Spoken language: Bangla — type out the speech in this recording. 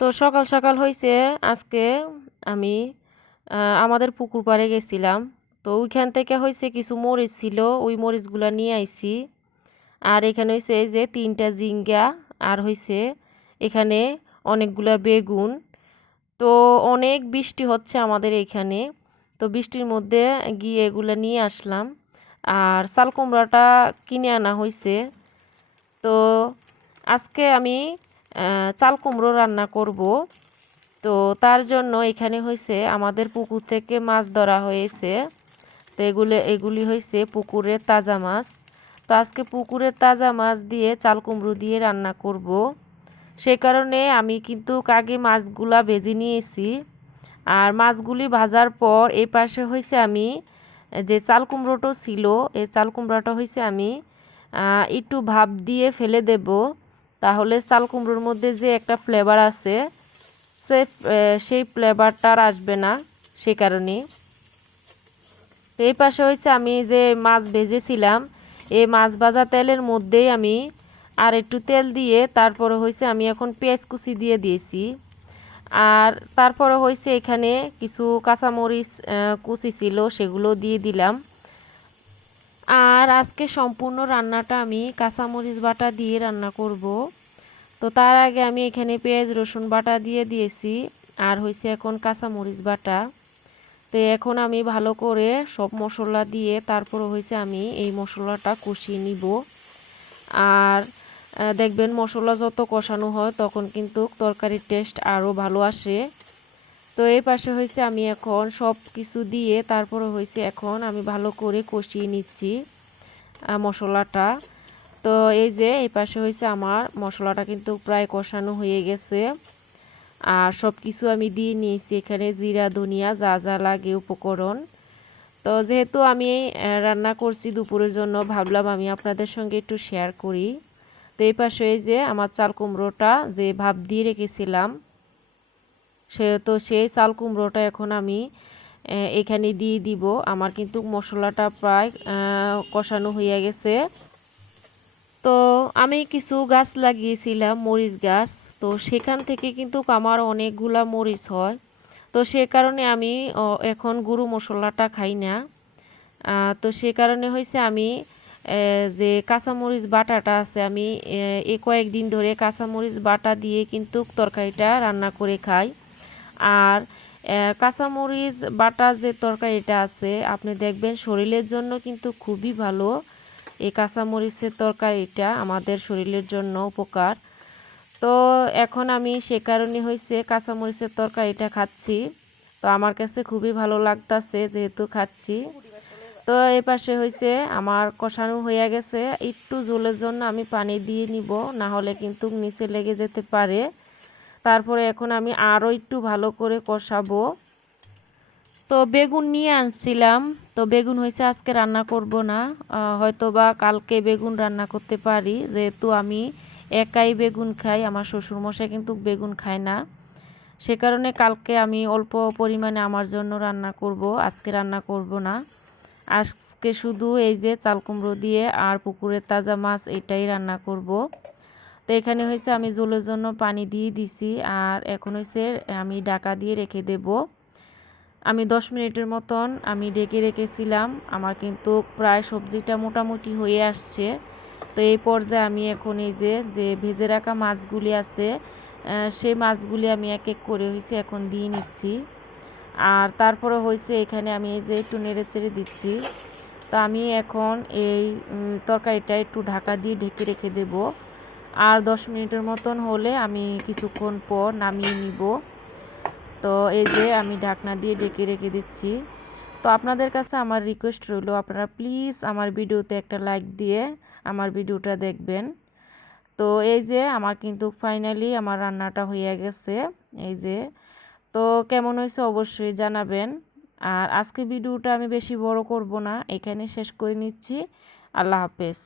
তো সকাল সকাল হয়েছে আজকে আমি আমাদের পুকুর পাড়ে গেছিলাম। তো ওইখান থেকে হয়েছে কিছু মরিচ ছিল, ওই মরিচগুলা নিয়ে আইছি। আর এখানে হয়েছে এই যে 3টা ঝিঙ্গা, আর হয়েছে এখানে অনেকগুলা বেগুন। তো অনেক বৃষ্টি হচ্ছে আমাদের এখানে, তো বৃষ্টির মধ্যে গিয়ে এগুলা নিয়ে আসলাম। আর চাল কুমড়াটা কিনে আনা হয়েছে। তো আজকে আমি চাল কুমড়ো রান্না করব। তো তার জন্য এখানে হয়েছে আমাদের পুকুর থেকে মাছ ধরা হয়েছে। তো এগুলি হয়েছে পুকুরের তাজা মাছ। তো আজকে পুকুরের তাজা মাছ দিয়ে চাল কুমড়ো দিয়ে রান্না করব। সেই কারণে আমি কিন্তু আগে মাছগুলা ভেজে নিয়েছি। আর মাছগুলি ভাজার পর এই পাশে হয়েছে আমি যে চাল কুমড়োটা ছিল, এই চাল কুমড়োটা হয়েছে আমি একটু ভাপ দিয়ে ফেলে দেব। তাহলে চাল কুমড়োর মধ্যে যে একটা ফ্লেভার আছে সেই ফ্লেভারটা আর আসবে না, সেই কারণে। তো এই পাশে হয়েছে আমি যে মাছ ভেজেছিলাম, এই মাছ ভাজা তেলের মধ্যেই আমি আর একটু তেল দিয়ে তারপরে হয়েছে আমি এখন পেঁয়াজ কুচি দিয়ে দিয়েছি। আর তারপরে হয়েছে এখানে কিছু কাঁচামরিচ কুচি ছিল, সেগুলো দিয়ে দিলাম। আর আজকে সম্পূর্ণ রান্নাটা আমি কাঁচামরিচ বাটা দিয়ে রান্না করব। তো তার আগে আমি এখানে পেঁয়াজ রসুন বাটা দিয়ে দিয়েছি, আর হয়েছে এখন কাঁচামরিচ বাটা। তো এখন আমি ভালো করে সব মশলা দিয়ে তারপরে হয়েছে আমি এই মশলাটা কষিয়ে নিব। আর দেখবেন মশলা যত কষানো হয় তখন কিন্তু তরকারির টেস্ট আরও ভালো আসে। তো এই পাশে হয়েছে আমি এখন সব কিছু দিয়ে তারপরে হয়েছে এখন আমি ভালো করে কষিয়ে নিচ্ছি মশলাটা। তো এই যে এই পাশে হয়েছে আমার মশলাটা কিন্তু প্রায় কষানো হয়ে গেছে। আর সব কিছু আমি দিয়ে নিয়েছি এখানে জিরা ধনিয়া যা যা লাগে উপকরণ। তো যেহেতু আমি রান্না করছি দুপুরের জন্য, ভাবলাম আমি আপনাদের সঙ্গে একটু শেয়ার করি। তো এই পাশে এই যে আমার চাল কুমড়োটা যে ভাপ দিয়ে রেখেছিলাম, সেই চাল কুমড়োটা এখন আমি এখানে দিয়ে দিব। আমার কিন্তু মশলাটা প্রায় কষানো হয়ে গেছে। তো আমি কিছু গাছ লাগিয়েছিলাম, মরিচ গাছ। তো সেখান থেকে কিন্তু আমার অনেকগুলা মরিচ হয়। তো সে কারণে আমি এখন গুঁড়ো মশলাটা খাই না। তো সে কারণে হয়েছে আমি যে কাঁচামরিচ বাটাটা আছে, আমি কয়েকদিন ধরে কাঁচামরিচ বাটা দিয়ে কিন্তু তরকারিটা রান্না করে খাই। আর কাঁচামরিচ বাটা যে তরকারিটা আছে আপনি দেখবেন শরীরের জন্য কিন্তু খুবই ভালো। এই কাঁচামরিচের তরকারিটা আমাদের শরীরের জন্য উপকার। তো এখন আমি সে কারণে হয়েছে কাঁচামরিচের তরকারিটা খাচ্ছি। তো আমার কাছে খুবই ভালো লাগতেছে যেহেতু খাচ্ছি। তো এই পাশে হয়েছে আমার কষানো হয়ে গেছে, একটু ঝোলের জন্য আমি পানি দিয়ে নিব, না হলে কিন্তু নিচে লেগে যেতে পারে। তারপরে এখন আমি আরও একটু ভালো করে কষাবো। তো বেগুন নিয়ে আনছিলাম, তো বেগুন হয়েছে আজকে রান্না করব না, হয়তো বা কালকে বেগুন রান্না করতে পারি, যেহেতু আমি একাই বেগুন খাই, আমার শ্বশুরমশাই কিন্তু বেগুন খায় না। সে কারণে কালকে আমি অল্প পরিমাণে আমার জন্য রান্না করব, আজকে রান্না করব না। আজকে শুধু এই যে চাল কুমড়ো দিয়ে আর পুকুরের তাজা মাছ এটাই রান্না করব। তো এখানে হয়েছে আমি ঝোলের জন্য পানি দিয়ে দিছি, আর এখন হয়েছে আমি ঢাকা দিয়ে রেখে দেব। আমি 10 মিনিটের মতন আমি ঢেকে রেখেছিলাম। আমার কিন্তু প্রায় সবজিটা মোটামুটি হয়ে আসছে। তো এই পর্যায়ে আমি এখন এই যে ভেজে রাখা মাছগুলি আছে সেই মাছগুলি আমি এক এক করে হয়েছে এখন দিয়ে নিচ্ছি। আর তারপরে হয়েছে এখানে আমি এই যে একটু নেড়ে চেড়ে দিচ্ছি। তো আমি এখন এই তরকারিটা একটু ঢাকা দিয়ে ঢেকে রেখে দেব। আর 10 মিনিটের মতন হলে আমি কিছুক্ষণ পর নামিয়ে নিব। তো এই যে আমি ঢাকনা দিয়ে ঢেকে রেখে দিচ্ছি। তো আপনাদের কাছে আমার রিকোয়েস্ট রইল, আপনারা প্লিজ আমার ভিডিওতে একটা লাইক দিয়ে আমার ভিডিওটা দেখবেন। তো এই যে আমার কিন্তু ফাইনালি আমার রান্নাটা হয়ে গেছে। এই যে তো কেমন হয়েছে অবশ্যই জানাবেন। আর আজকে ভিডিওটা আমি বেশি বড় করব না, এখানে শেষ করে নিচ্ছি। আল্লাহ হাফেজ।